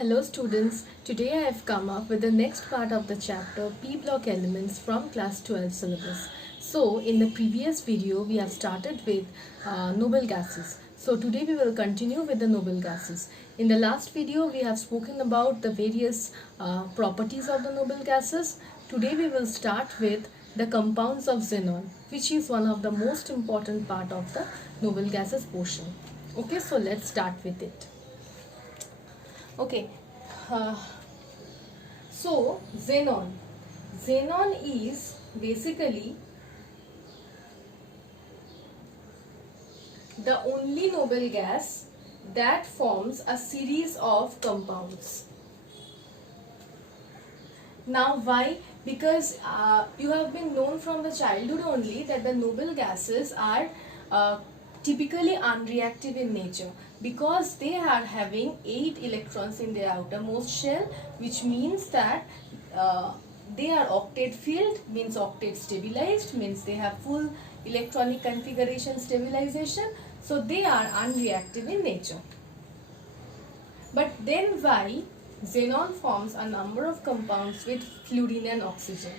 Hello students, today I have come up with the next part of the chapter P block elements from class 12 syllabus. So in the previous video we have started with noble gases. So today we will continue with the noble gases. In the last video we have spoken about the various properties of the noble gases. Today we will start with the compounds of xenon, which is one of the most important part of the noble gases portion. Okay, so let's start with it. Okay, so xenon is basically the only noble gas that forms a series of compounds. Now why? Because you have been known from the childhood only that the noble gases are typically unreactive in nature, because they are having 8 electrons in their outermost shell, which means that they are octet filled, means octet stabilized, means they have full electronic configuration stabilization, so they are unreactive in nature. But then why xenon forms a number of compounds with fluorine and oxygen?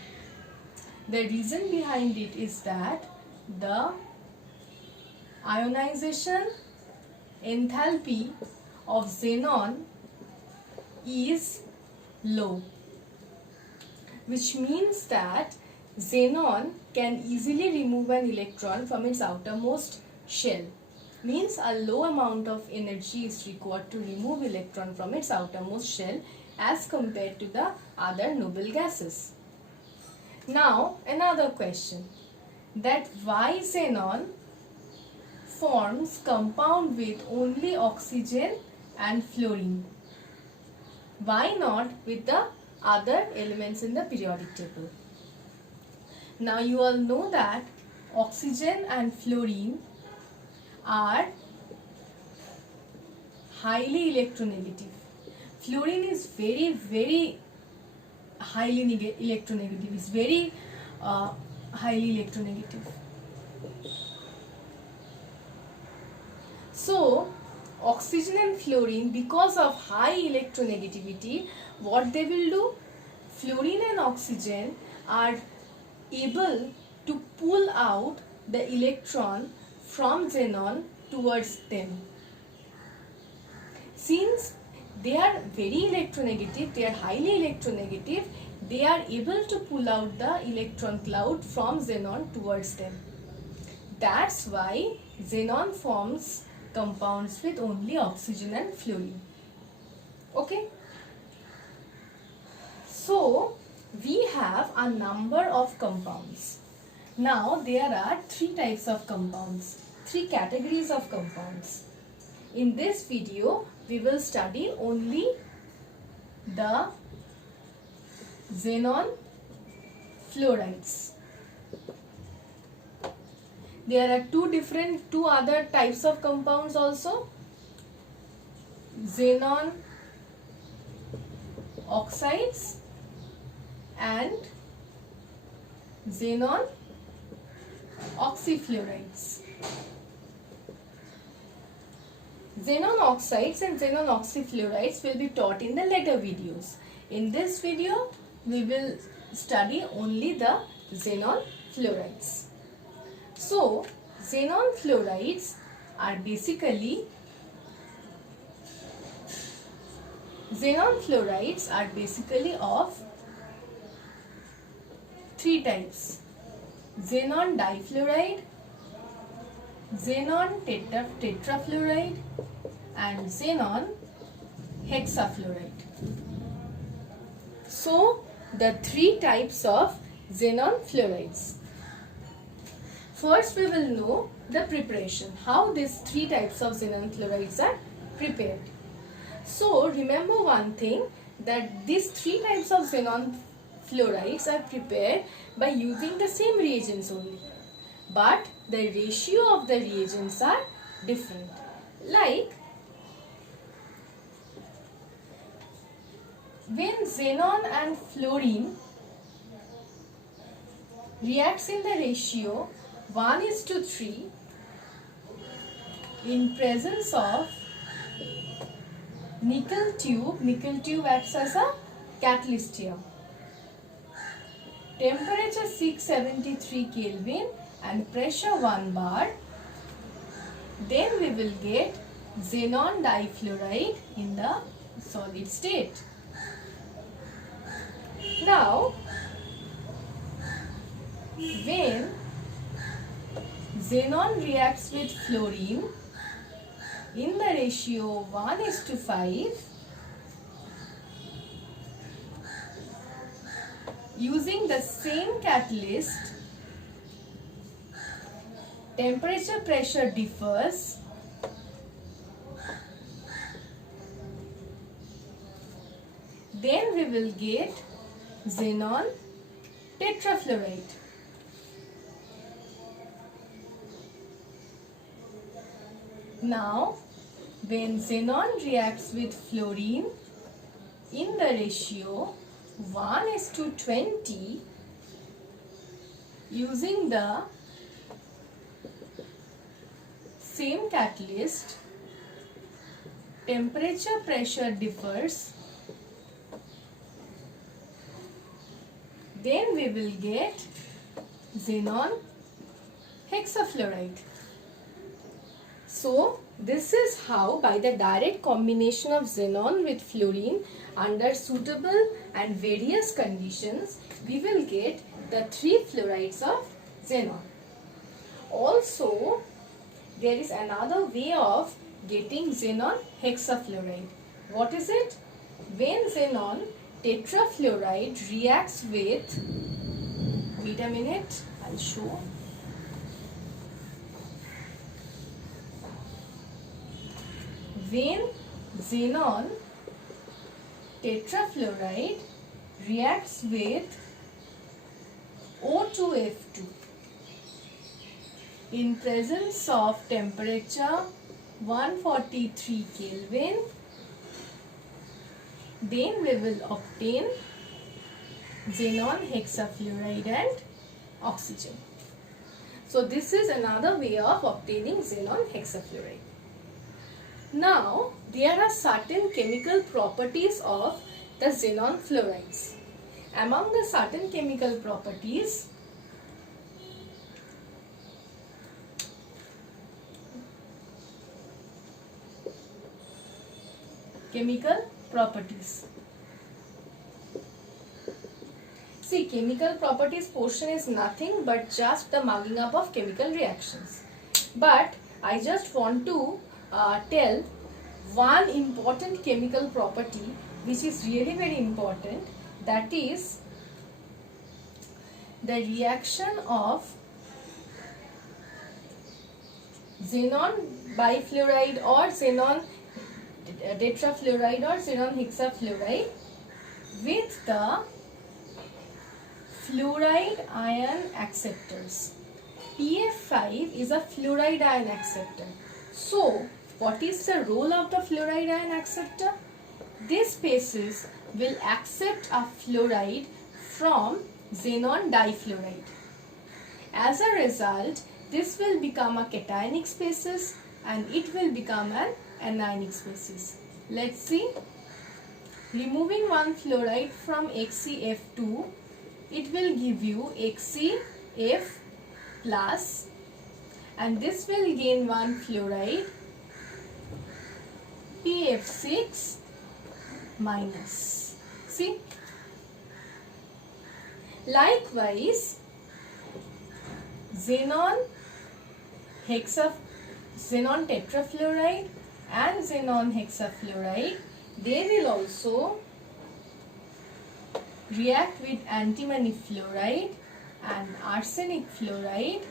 The reason behind it is that the ionization enthalpy of xenon is low, which means that xenon can easily remove an electron from its outermost shell. Means a low amount of energy is required to remove electron from its outermost shell as compared to the other noble gases. Now another question, that why xenon forms compound with only oxygen and fluorine? Why not with the other elements in the periodic table? Now you all know that oxygen and fluorine are highly electronegative. Fluorine is very highly electronegative. It's very highly electronegative. So oxygen and fluorine, because of high electronegativity, what they will do? Fluorine and oxygen are able to pull out the electron from xenon towards them. Since they are very electronegative, they are highly electronegative, they are able to pull out the electron cloud from xenon towards them. That's why xenon forms compounds with only oxygen and fluorine. Okay, so we have a number of compounds. Now there are 3 types of compounds, 3 categories of compounds. In this video we will study only the xenon fluorides. There are two other types of compounds also, xenon oxides and xenon oxyfluorides. Xenon oxides and xenon oxyfluorides will be taught in the later videos. In this video we will study only the xenon fluorides. So xenon fluorides are basically of 3 types: xenon difluoride, xenon tetrafluoride and xenon hexafluoride. So the 3 types of xenon fluorides. First we will know the preparation, how these 3 types of xenon fluorides are prepared. So remember one thing, that these 3 types of xenon fluorides are prepared by using the same reagents only, but the ratio of the reagents are different. Like when xenon and fluorine reacts in the ratio 1:3 in presence of nickel tube acts as a catalyst here. Temperature 673 Kelvin and pressure 1 bar. Then we will get xenon difluoride in the solid state. Now, when xenon reacts with fluorine in the ratio 1:5, using the same catalyst, temperature pressure differs. Then we will get xenon tetrafluoride. Now, when xenon reacts with fluorine in the ratio 1:20, using the same catalyst, temperature pressure differs. Then we will get xenon hexafluoride. So, this is how, by the direct combination of xenon with fluorine under suitable and various conditions, we will get the 3 fluorides of xenon. Also, there is another way of getting xenon hexafluoride. What is it? When xenon tetrafluoride reacts with, wait a minute, I'll show. When xenon tetrafluoride reacts with O2F2 in presence of temperature 143 Kelvin, then we will obtain xenon hexafluoride and oxygen. So this is another way of obtaining xenon hexafluoride. Now, there are certain chemical properties of the xenon fluorides. Among the certain chemical properties, See, chemical properties portion is nothing but just the mugging up of chemical reactions. But I just want to tell one important chemical property which is really very important, that is the reaction of xenon bifluoride or xenon tetrafluoride or xenon hexafluoride with the fluoride ion acceptors. PF5 is a fluoride ion acceptor. So, what is the role of the fluoride ion acceptor? These spaces will accept a fluoride from xenon difluoride. As a result, this will become a cationic species and it will become an anionic species. Let's see. Removing one fluoride from XeF2, it will give you XeF plus, and this will gain one fluoride PF6 minus. See? Likewise, xenon tetrafluoride and xenon hexafluoride, they will also react with antimony fluoride and arsenic fluoride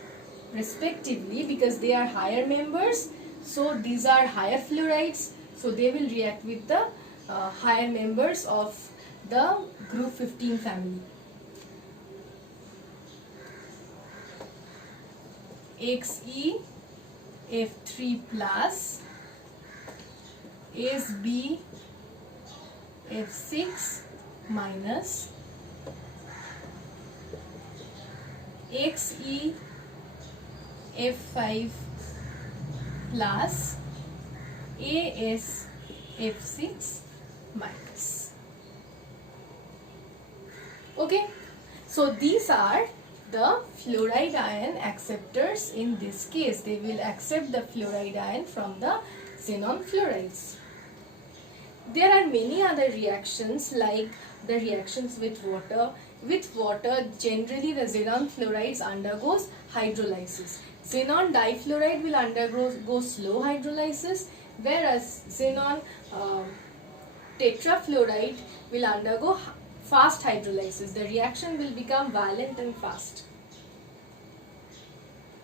respectively, because they are higher members. So these are higher fluorides, so they will react with the higher members of the group 15 family. XeF3 plus SbF6 minus XeF5 plus AsF F6 minus. Okay, so these are the fluoride ion acceptors. In this case, they will accept the fluoride ion from the xenon fluorides. There are many other reactions like the reactions with water. With water, generally the xenon fluorides undergoes hydrolysis. Xenon difluoride will undergo slow hydrolysis, whereas xenon tetrafluoride will undergo fast hydrolysis. The reaction will become violent and fast.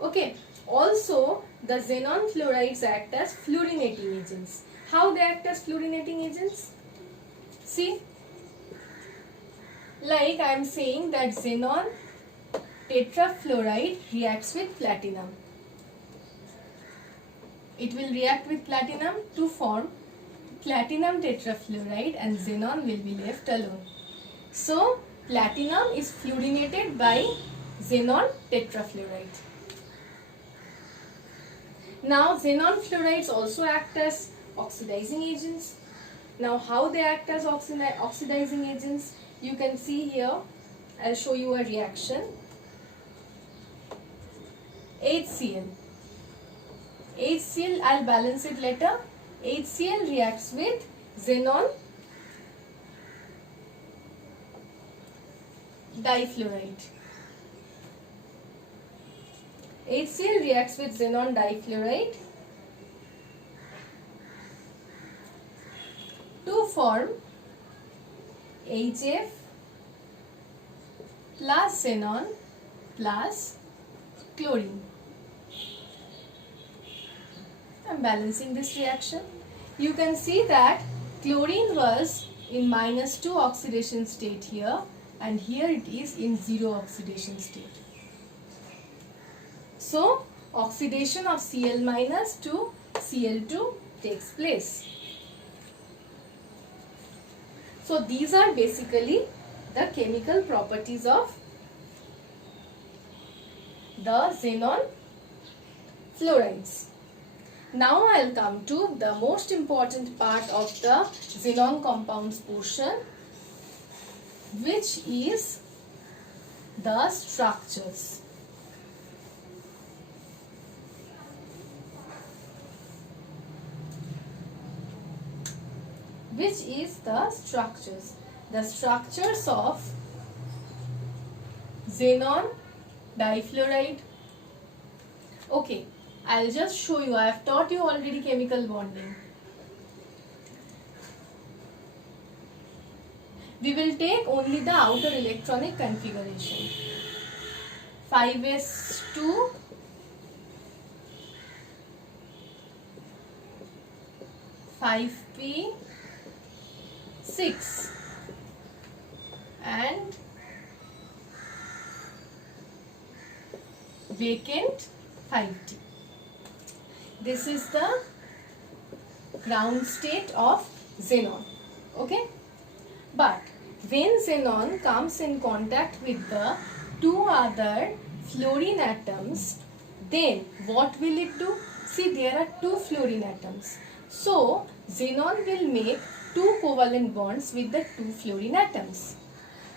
Okay. Also, the xenon fluorides act as fluorinating agents. How they act as fluorinating agents? See, like I am saying that xenon tetrafluoride reacts with platinum. It will react with platinum to form platinum tetrafluoride and xenon will be left alone. So, platinum is fluorinated by xenon tetrafluoride. Now, xenon fluorides also act as oxidizing agents. Now, how they act as oxidizing agents? You can see here, I'll show you a reaction. HCl. HCl, I'll balance it later. HCl reacts with xenon difluoride. HCl reacts with xenon difluoride to form HF plus xenon plus chlorine. I am balancing this reaction. You can see that chlorine was in -2 oxidation state here, and here it is in 0 oxidation state. So, oxidation of Cl- to Cl2 takes place. So, these are basically the chemical properties of the xenon fluorides. Now, I will come to the most important part of the xenon compounds portion, which is the structures. Which is the structures. The structures of xenon difluoride. Okay, I'll just show you. I have taught you already chemical bonding. We will take only the outer electronic configuration. 5s2 5p 6 and vacant 5t. This is the ground state of xenon. Okay, but when xenon comes in contact with the two other fluorine atoms, then what will it do? See, there are two fluorine atoms. So, xenon will make two covalent bonds with the two fluorine atoms.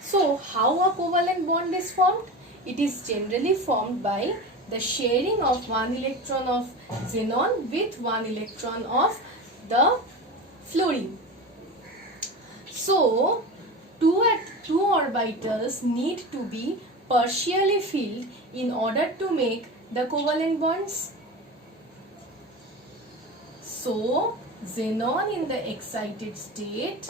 So, how a covalent bond is formed? It is generally formed by the sharing of one electron of xenon with one electron of the fluorine. So, two orbitals need to be partially filled in order to make the covalent bonds. So, xenon in the excited state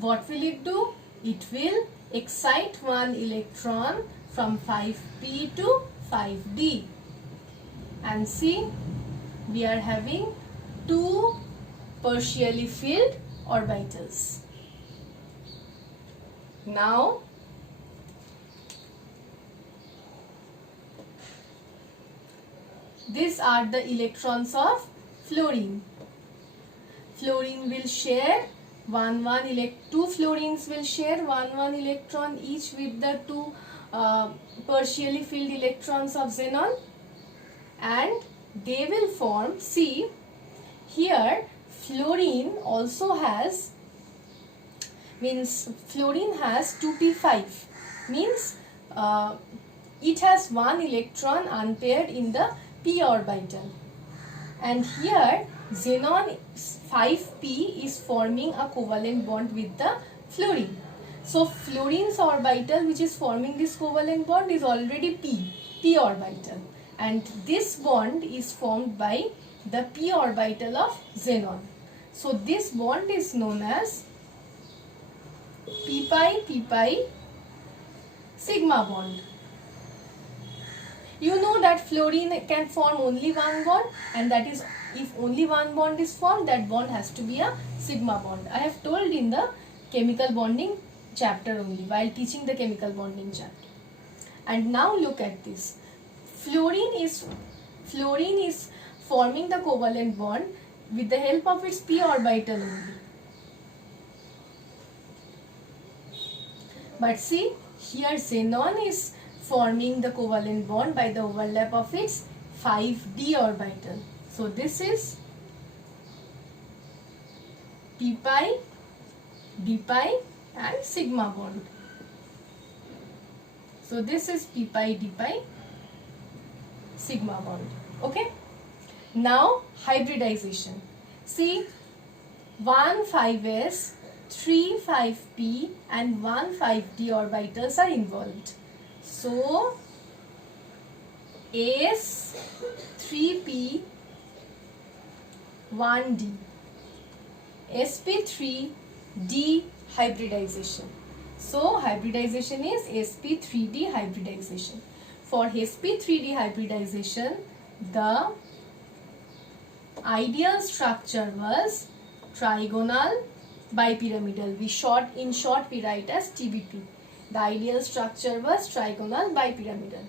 what will it do? It will excite one electron from 5p to 5d. And see, we are having two partially filled orbitals. Now, these are the electrons of fluorine. fluorine will share two fluorines will share one electron each with the two partially filled electrons of xenon, and they will form, see here, fluorine also has, means fluorine has 2p5, means it has one electron unpaired in the p orbital, and here xenon 5p is forming a covalent bond with the fluorine. So fluorine's orbital which is forming this covalent bond is already p orbital, and this bond is formed by the p orbital of xenon. So this bond is known as p pi sigma bond. You know that fluorine can form only one bond, and that is, if only one bond is formed, that bond has to be a sigma bond. I have told in the chemical bonding chapter only, while teaching the chemical bonding chapter. And now look at this. Fluorine is forming the covalent bond with the help of its p orbital only. But see, here xenon is forming the covalent bond by the overlap of its 5d orbital. So this is p pi, d pi and sigma bond. So this is p pi, d pi, sigma bond. Okay. Now hybridization. See, 1 5s, 3 5p and 1 5d orbitals are involved. So S 3p 1d, sp3d hybridization. So hybridization is sp3d hybridization. For sp3d hybridization, the ideal structure was trigonal bipyramidal. In short we write as TBP. The ideal structure was trigonal bipyramidal.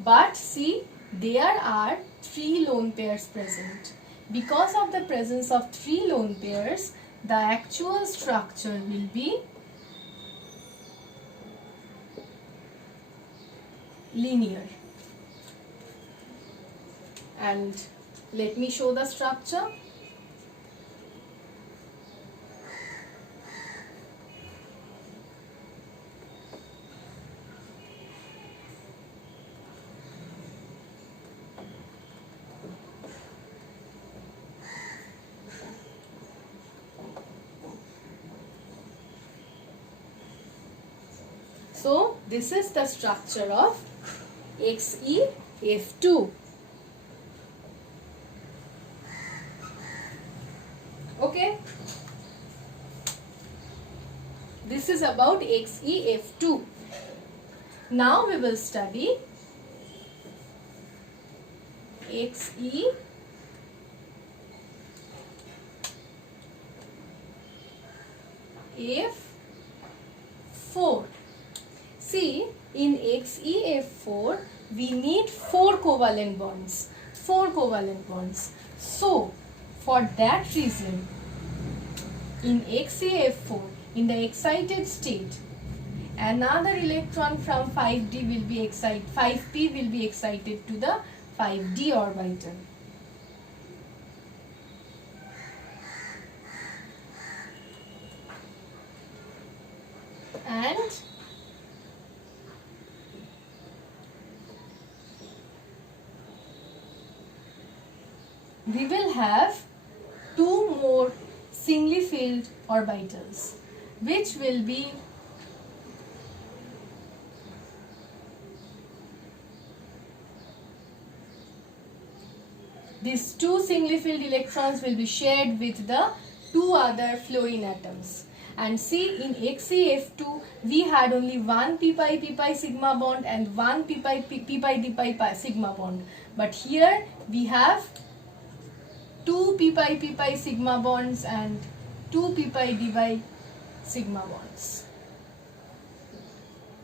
But see, there are 3 lone pairs present. Because of the presence of 3 lone pairs, the actual structure will be linear. And let me show the structure. So this is the structure of XeF2. Okay. This is about XeF2. Now we will study XeF4. See, in XeF4 we need 4 covalent bonds. 4 covalent bonds. So for that reason, in XeF4, in the excited state, another electron from 5d will be excited, 5p will be excited to the 5d orbital. And we will have 2 more singly filled orbitals, which will be these 2 singly filled electrons will be shared with the 2 other fluorine atoms. And see, in XeF2 we had only one p pi sigma bond and one p pi d pi sigma bond. But here we have 2 p pi sigma bonds and 2 p pi d pi sigma bonds.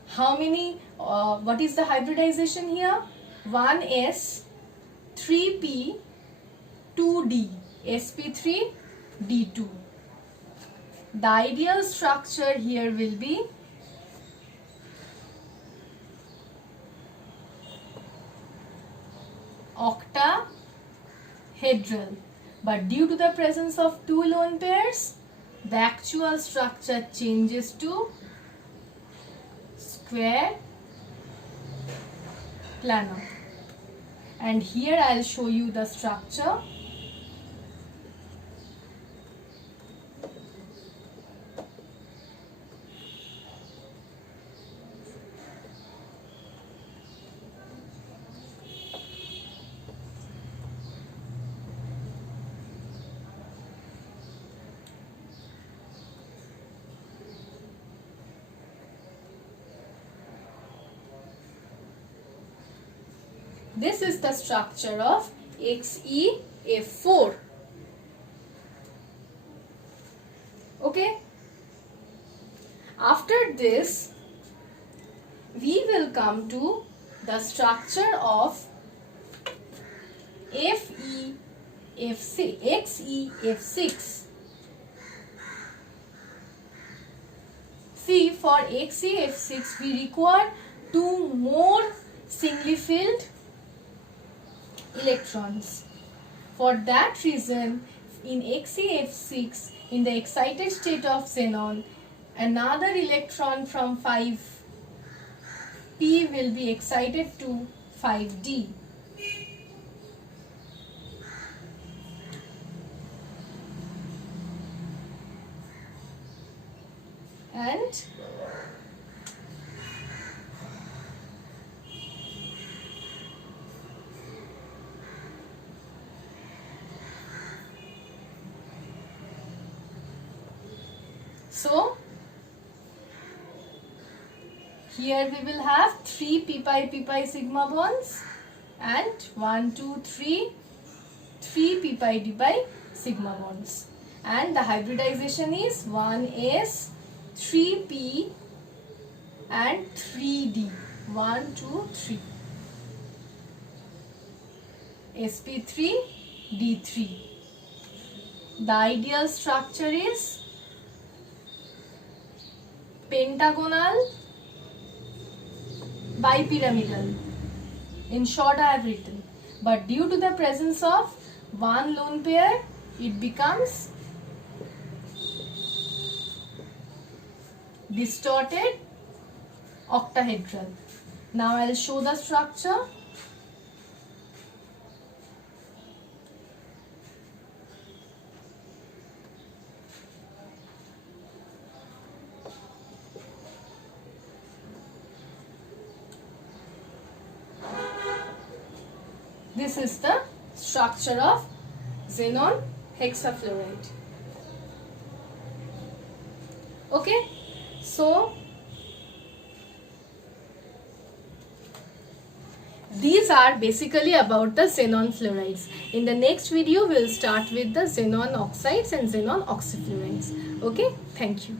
How many? What is the hybridization here? 1s 3p2d, sp3d2. The ideal structure here will be octahedral, but due to the presence of two lone pairs, the actual structure changes to square planar. And here I'll show you the structure. This is the structure of XeF4. Okay. After this, we will come to the structure of XeF6. See, for XeF6 we require two more singly filled electrons. For that reason, in XeF6, in the excited state of xenon, another electron from 5p will be excited to 5d. And so here we will have 3 p-pi sigma bonds and 1, 2, 3 p-pi d-pi sigma bonds, and the hybridization is 1s 3p and 3d, 1, 2, 3, sp3 d3. The ideal structure is pentagonal bipyramidal. In short, I have written, but due to the presence of one lone pair, it becomes distorted octahedral. Now I will show the structure. This is the structure of xenon hexafluoride. Okay, so these are basically about the xenon fluorides. In the next video, we will start with the xenon oxides and xenon oxyfluorides. Okay, thank you.